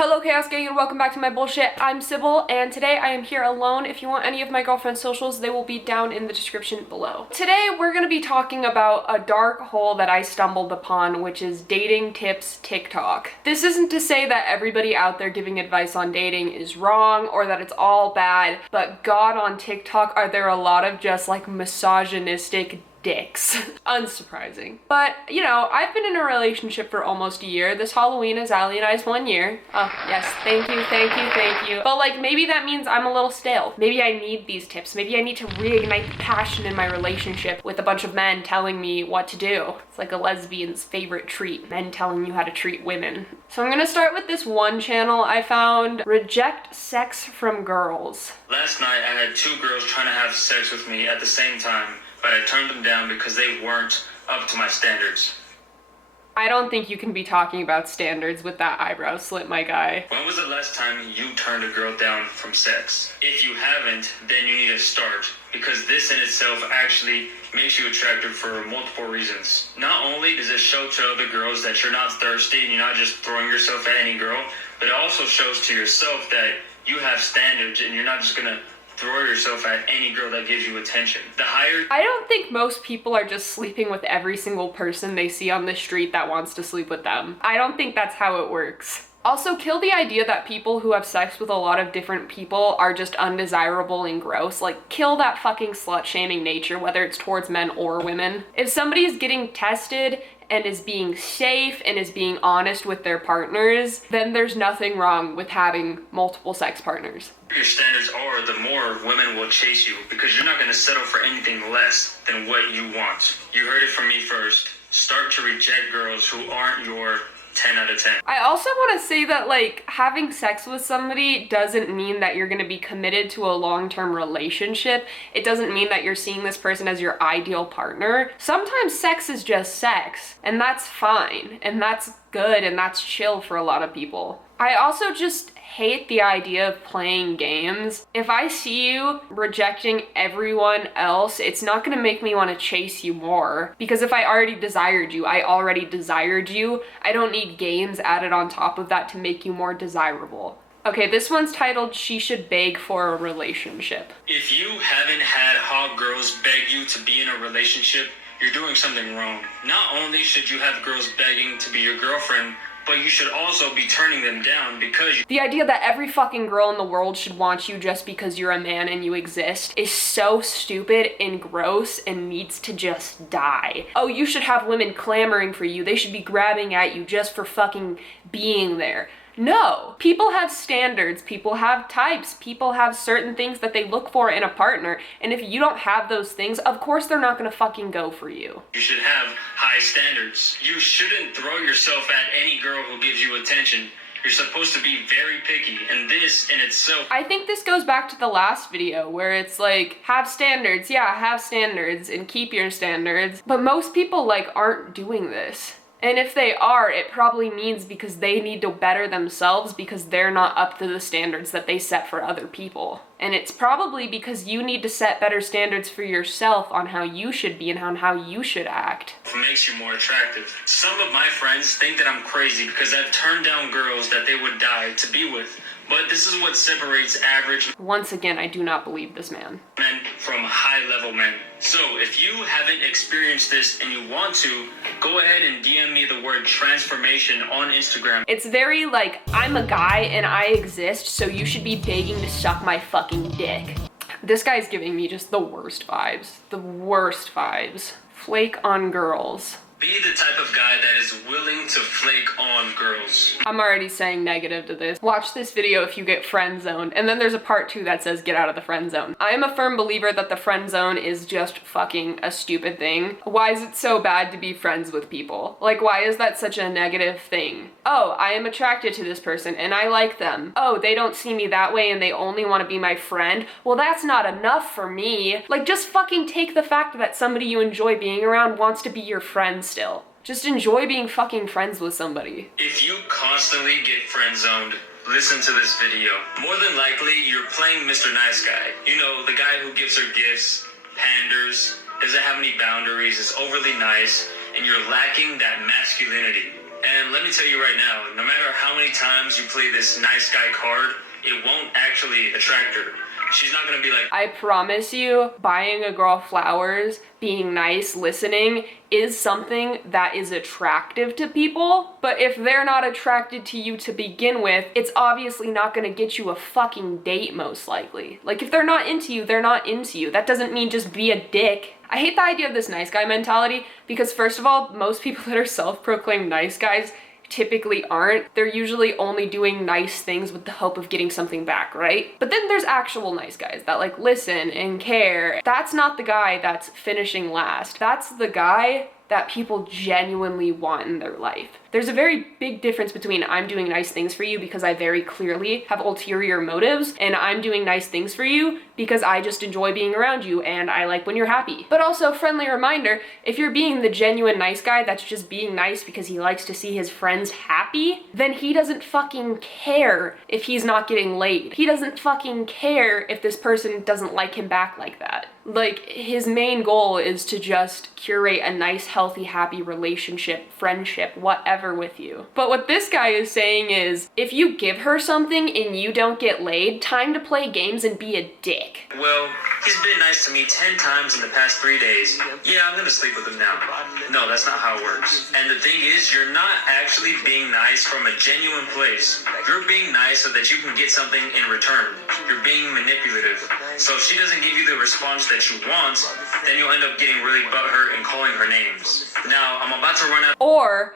Hello Chaos Gang and welcome back to my bullshit. I'm Sybil and today I am here alone. If you want any of my girlfriend's socials, they will be down in the description below. Today we're going to be talking about a dark hole that I stumbled upon, which is dating tips TikTok. This isn't to say that everybody out there giving advice on dating is wrong or that it's all bad, but God, on TikTok are there a lot of just like misogynistic dicks. Unsurprising. But, you know, I've been in a relationship for almost a year. This Halloween is Ali and I's 1 year. Oh, yes. Thank you, thank you, thank you. But, like, maybe that means I'm a little stale. Maybe I need these tips. Maybe I need to reignite the passion in my relationship with a bunch of men telling me what to do. It's like a lesbian's favorite treat. Men telling you how to treat women. So I'm gonna start with this one channel I found. Reject sex from girls. Last night, I had two girls trying to have sex with me at the same time, but I turned them down because they weren't up to my standards. I don't think you can be talking about standards with that eyebrow slit, my guy. When was the last time you turned a girl down from sex? If you haven't, then you need to start, because this in itself actually makes you attractive for multiple reasons. Not only does it show to other girls that you're not thirsty and you're not just throwing yourself at any girl, but it also shows to yourself that you have standards and you're not just gonna throw yourself at any girl that gives you attention. I don't think most people are just sleeping with every single person they see on the street that wants to sleep with them. I don't think that's how it works. Also, kill the idea that people who have sex with a lot of different people are just undesirable and gross. Like, kill that fucking slut-shaming nature, whether it's towards men or women. If somebody's getting tested and is being safe and is being honest with their partners, then there's nothing wrong with having multiple sex partners. Your standards are, the more women will chase you, because you're not gonna settle for anything less than what you want. You heard it from me first. Start to reject girls who aren't your 10 out of 10. I also want to say that, like, having sex with somebody doesn't mean that you're going to be committed to a long-term relationship. It doesn't mean that you're seeing this person as your ideal partner. Sometimes sex is just sex, and that's fine, and that's good, and that's chill for a lot of people. I also just hate the idea of playing games. If I see you rejecting everyone else, it's not gonna make me want to chase you more, because if I already desired you, I already desired you. I don't need games added on top of that to make you more desirable. Okay, this one's titled, She Should Beg for a Relationship. If you haven't had hot girls beg you to be in a relationship, you're doing something wrong. Not only should you have girls begging to be your girlfriend, but you should also be turning them down because the idea that every fucking girl in the world should want you just because you're a man and you exist is so stupid and gross and needs to just die. Oh, you should have women clamoring for you. They should be grabbing at you just for fucking being there. No, people have standards, people have types, people have certain things that they look for in a partner, and if you don't have those things, of course they're not gonna fucking go for you. You should have high standards. You shouldn't throw yourself at any girl who gives you attention. You're supposed to be very picky, and this in itself... I think this goes back to the last video where it's like, have standards, yeah, have standards, and keep your standards, but most people like aren't doing this. And if they are, it probably means because they need to better themselves because they're not up to the standards that they set for other people. And it's probably because you need to set better standards for yourself on how you should be and on how you should act. It makes you more attractive. Some of my friends think that I'm crazy because I've turned down girls that they would die to be with. But this is what separates average... Once again, I do not believe this man. ...men from high-level men. So, if you haven't experienced this and you want to, go ahead and DM me the word transformation on Instagram. It's very like, I'm a guy and I exist, so you should be begging to suck my fucking dick. This guy's giving me just the worst vibes. The worst vibes. Flake on girls. Be the type of guy that is willing to flake on girls. I'm already saying negative to this. Watch this video if you get friend zoned. And then there's a part 2 that says get out of the friend zone. I am a firm believer that the friend zone is just fucking a stupid thing. Why is it so bad to be friends with people? Like, why is that such a negative thing? Oh, I am attracted to this person and I like them. Oh, they don't see me that way and they only want to be my friend. Well, that's not enough for me. Like, just fucking take the fact that somebody you enjoy being around wants to be your friend still. Just enjoy being fucking friends with somebody. If you constantly get friend zoned, listen to this video. More than likely, you're playing Mr. Nice Guy. You know, the guy who gives her gifts, panders, doesn't have any boundaries, is overly nice, and you're lacking that masculinity. And let me tell you right now, no matter how many times you play this nice guy card, it won't actually attract her. She's not gonna be like, I promise you, buying a girl flowers, being nice, listening, is something that is attractive to people. But if they're not attracted to you to begin with, it's obviously not gonna get you a fucking date, most likely. Like, if they're not into you, they're not into you. That doesn't mean just be a dick. I hate the idea of this nice guy mentality because, first of all, most people that are self-proclaimed nice guys typically aren't. They're usually only doing nice things with the hope of getting something back, right? But then there's actual nice guys that like listen and care. That's not the guy that's finishing last. That's the guy that people genuinely want in their life. There's a very big difference between I'm doing nice things for you because I very clearly have ulterior motives, and I'm doing nice things for you because I just enjoy being around you and I like when you're happy. But also, friendly reminder, if you're being the genuine nice guy that's just being nice because he likes to see his friends happy, then he doesn't fucking care if he's not getting laid. He doesn't fucking care if this person doesn't like him back like that. Like, his main goal is to just curate a nice, healthy, happy relationship, friendship, whatever with you. But what this guy is saying is, if you give her something and you don't get laid, time to play games and be a dick. well, he's been nice to me 10 times in the past 3 days. Yeah, I'm gonna sleep with him now. No, that's not how it works. And the thing is, you're not actually being nice from a genuine place. You're being nice so that you can get something in return. You're being manipulative. So if she doesn't give you the response that you want, then you'll end up getting really butthurt and calling her names. Now, I'm about to run out. Or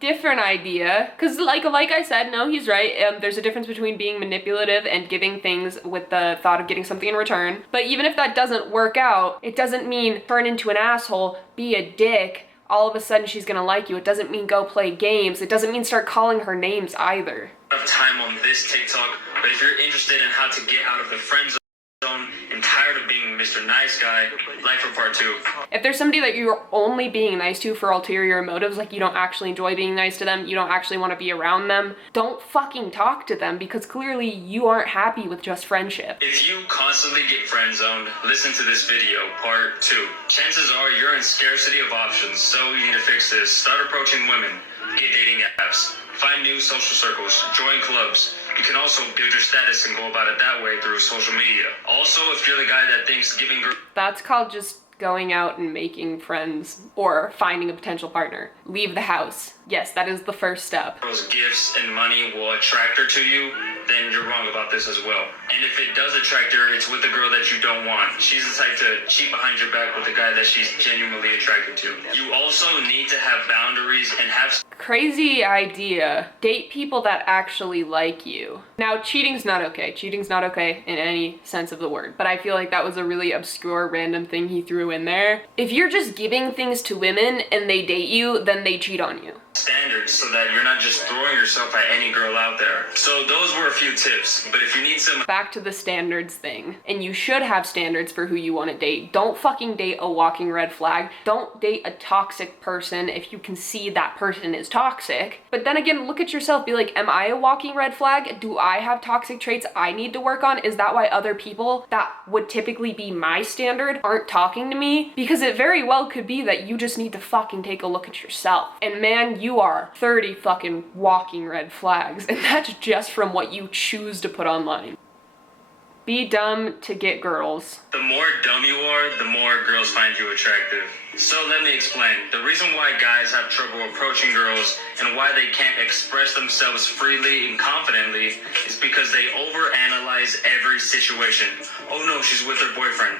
different idea, because like I said, no, he's right. There's a difference between being manipulative and giving things with the thought of getting something in return. But even if that doesn't work out, it doesn't mean turn into an asshole, be a dick, all of a sudden she's gonna like you. It doesn't mean go play games. It doesn't mean start calling her names either. Of time on this TikTok, but if you're interested in how to get out of the friend zone and tired of being Mr. Nice Guy, like for part 2. If there's somebody that you're only being nice to for ulterior motives, like you don't actually enjoy being nice to them, you don't actually want to be around them, don't fucking talk to them because clearly you aren't happy with just friendship. If you constantly get friend zoned, listen to this video, part 2. Chances are you're in scarcity of options, so you need to fix this. Start approaching women, get dating apps, find new social circles, join clubs. You can also build your status and go about it that way through social media. Also, if you're the guy that thinks giving That's called just going out and making friends or finding a potential partner. Leave the house. Yes, that is the first step. girls gifts and money will attract her to you, then you're wrong about this as well. And if it does attract her, it's with the girl that you don't want. She's the type to cheat behind your back with the guy that she's genuinely attracted to. You also need to have boundaries and have Crazy idea. Date people that actually like you. Now, cheating's not okay. Cheating's not okay in any sense of the word, but I feel like that was a really obscure random thing he threw in there. If you're just giving things to women and they date you, then they cheat on you. standards so that you're not just throwing yourself at any girl out there. So those were a few tips, but if you need some Back to the standards thing. And you should have standards for who you want to date. Don't fucking date a walking red flag. Don't date a toxic person if you can see that person is toxic. But then again, look at yourself. Be like, am I a walking red flag? Do I have toxic traits I need to work on? Is that why other people that would typically be my standard aren't talking to me? Because it very well could be that you just need to fucking take a look at yourself. And man, you are 30 fucking walking red flags. And that's just from what you choose to put online. Be dumb to get girls. The more dumb you are, the more girls find you attractive. So let me explain. The reason why guys have trouble approaching girls and why they can't express themselves freely and confidently is because they overanalyze every situation. Oh no, she's with her boyfriend.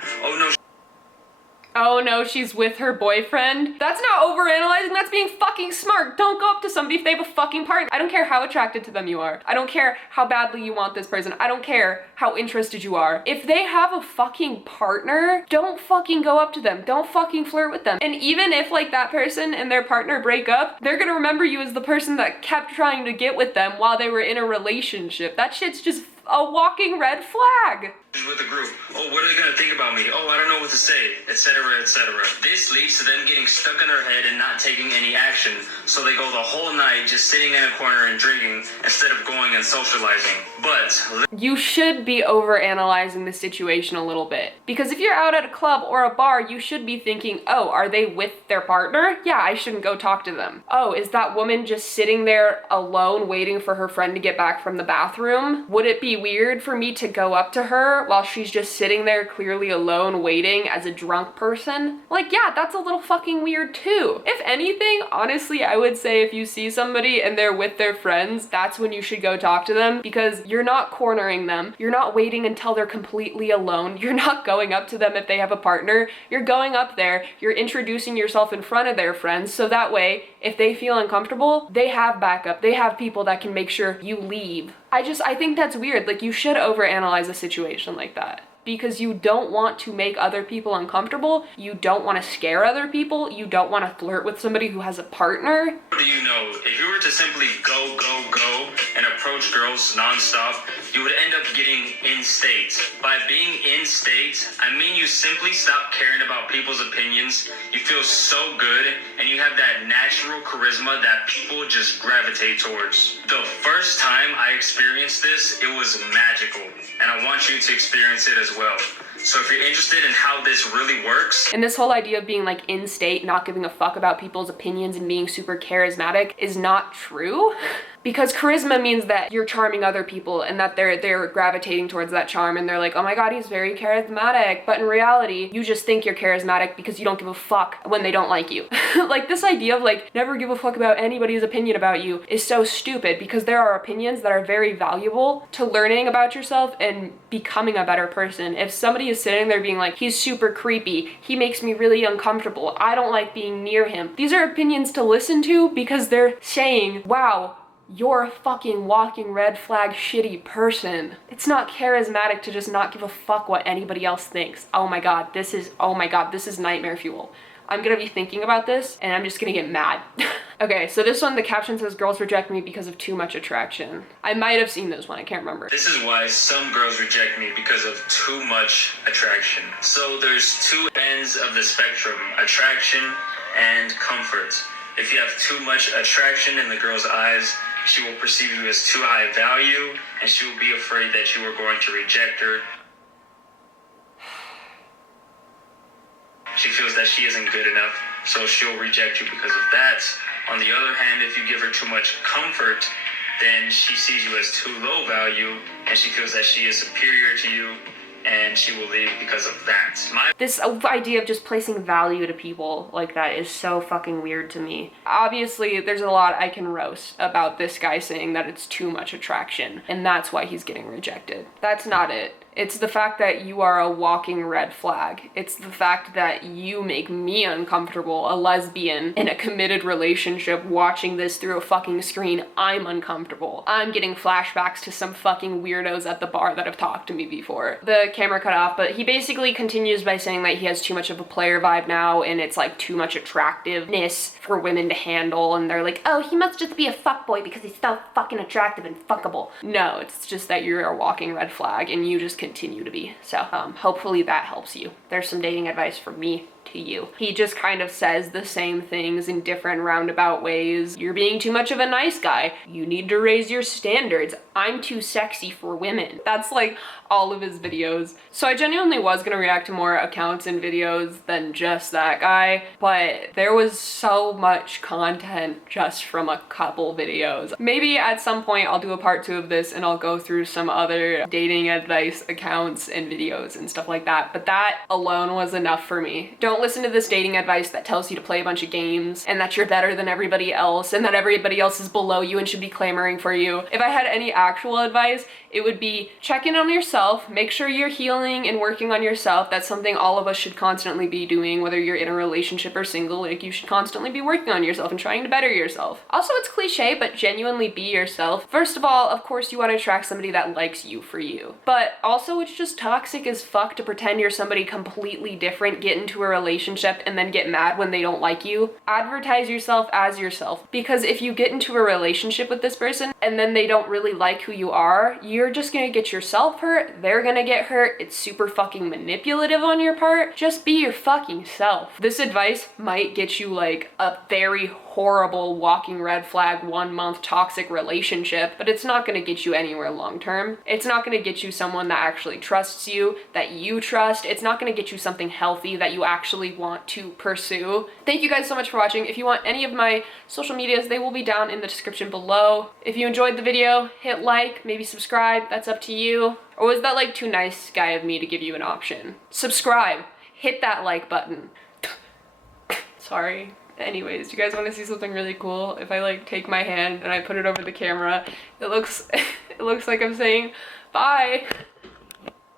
Oh no, she's with her boyfriend? That's not overanalyzing, that's being fucking smart. Don't go up to somebody if they have a fucking partner. I don't care how attracted to them you are. I don't care how badly you want this person. I don't care how interested you are. If they have a fucking partner, don't fucking go up to them. Don't fucking flirt with them. And even if like that person and their partner break up, they're gonna remember you as the person that kept trying to get with them while they were in a relationship. That shit's just a walking red flag. with the group. Oh, what are they gonna think about me? Oh, I don't know what to say, etc., etc. This leads to them getting stuck in their head and not taking any action. So they go the whole night just sitting in a corner and drinking instead of going and socializing. But you should be overanalyzing the situation a little bit. Because if you're out at a club or a bar, you should be thinking, oh, are they with their partner? Yeah, I shouldn't go talk to them. Oh, is that woman just sitting there alone waiting for her friend to get back from the bathroom? Would it be weird for me to go up to her while she's just sitting there clearly alone waiting as a drunk person? Like, yeah, that's a little fucking weird too. If anything, honestly, I would say if you see somebody and they're with their friends, that's when you should go talk to them, because you're not cornering them. You're not waiting until they're completely alone. You're not going up to them if they have a partner. You're going up there, you're introducing yourself in front of their friends, so that way, if they feel uncomfortable, they have backup. They have people that can make sure you leave. I think that's weird. Like, you should overanalyze a situation like that, because you don't want to make other people uncomfortable. You don't want to scare other people. You don't want to flirt with somebody who has a partner. What do you know? If you were to simply go and approach girls nonstop, you would end up getting in state. By being in state, I mean you simply stop caring about people's opinions. You feel so good, and you have that natural charisma that people just gravitate towards. The first time I experienced this, it was magical, and I want you to experience it as well. So if you're interested in how this really works. And this whole idea of being like in state, not giving a fuck about people's opinions and being super charismatic is not true. Because charisma means that you're charming other people and that they're gravitating towards that charm and they're like, oh my god, he's very charismatic. But in reality, you just think you're charismatic because you don't give a fuck when they don't like you. Like, this idea of like never give a fuck about anybody's opinion about you is so stupid, because there are opinions that are very valuable to learning about yourself and becoming a better person. If somebody is sitting there being like, he's super creepy, he makes me really uncomfortable, I don't like being near him. These are opinions to listen to because they're saying, wow, you're a fucking walking red flag shitty person. It's not charismatic to just not give a fuck what anybody else thinks. Oh my god, this is nightmare fuel. I'm gonna be thinking about this and I'm just gonna get mad. Okay, so this one, the caption says, girls reject me because of too much attraction. I might have seen this one, I can't remember. This is why some girls reject me, because of too much attraction. So there's two ends of the spectrum, attraction and comfort. If you have too much attraction in the girl's eyes, she will perceive you as too high value, and she will be afraid that you are going to reject her. She feels that she isn't good enough, so she'll reject you because of that. On the other hand, if you give her too much comfort, then she sees you as too low value, and she feels that she is superior to you, and she will leave because of that. This idea of just placing value to people like that is so fucking weird to me. Obviously, there's a lot I can roast about this guy saying that it's too much attraction, and that's why he's getting rejected. That's not it. It's the fact that you are a walking red flag. It's the fact that you make me uncomfortable, a lesbian in a committed relationship watching this through a fucking screen. I'm uncomfortable. I'm getting flashbacks to some fucking weirdos at the bar that have talked to me before. The camera cut off, but he basically continues by saying that he has too much of a player vibe now, and it's like too much attractiveness for women to handle, and they're like, oh, he must just be a fuckboy because he's so fucking attractive and fuckable. No, it's just that you're a walking red flag and you just continue to be. So hopefully that helps you. There's some dating advice from me to you. He just kind of says the same things in different roundabout ways. You're being too much of a nice guy. You need to raise your standards. I'm too sexy for women. That's like all of his videos. So I genuinely was gonna react to more accounts and videos than just that guy, but there was so much content just from a couple videos. Maybe at some point I'll do a part 2 of this and I'll go through some other dating advice accounts and videos and stuff like that, but that alone was enough for me. Don't listen to this dating advice that tells you to play a bunch of games and that you're better than everybody else and that everybody else is below you and should be clamoring for you. If I had any actual advice, it would be check in on yourself, make sure you're healing and working on yourself. That's something all of us should constantly be doing, whether you're in a relationship or single. Like, you should constantly be working on yourself and trying to better yourself. Also, it's cliche, but genuinely be yourself. First of all, of course, you want to attract somebody that likes you for you. But also, it's just toxic as fuck to pretend you're somebody completely different, get into a relationship and then get mad when they don't like you. Advertise yourself as yourself, because if you get into a relationship with this person and then they don't really like who you are, you're just gonna get yourself hurt, they're gonna get hurt, it's super fucking manipulative on your part. Just be your fucking self. This advice might get you like a very horrible walking red flag 1 month toxic relationship, but it's not gonna get you anywhere long term. It's not gonna get you someone that actually trusts you, that you trust. It's not gonna get you something healthy that you actually want to pursue. Thank you guys so much for watching. If you want any of my social medias, they will be down in the description below. If you enjoyed the video, hit like, maybe subscribe, that's up to you. Or was that like too nice guy of me to give you an option? Subscribe, hit that like button. Sorry. Anyways, do you guys want to see something really cool? If I like take my hand and I put it over the camera, it looks like I'm saying bye.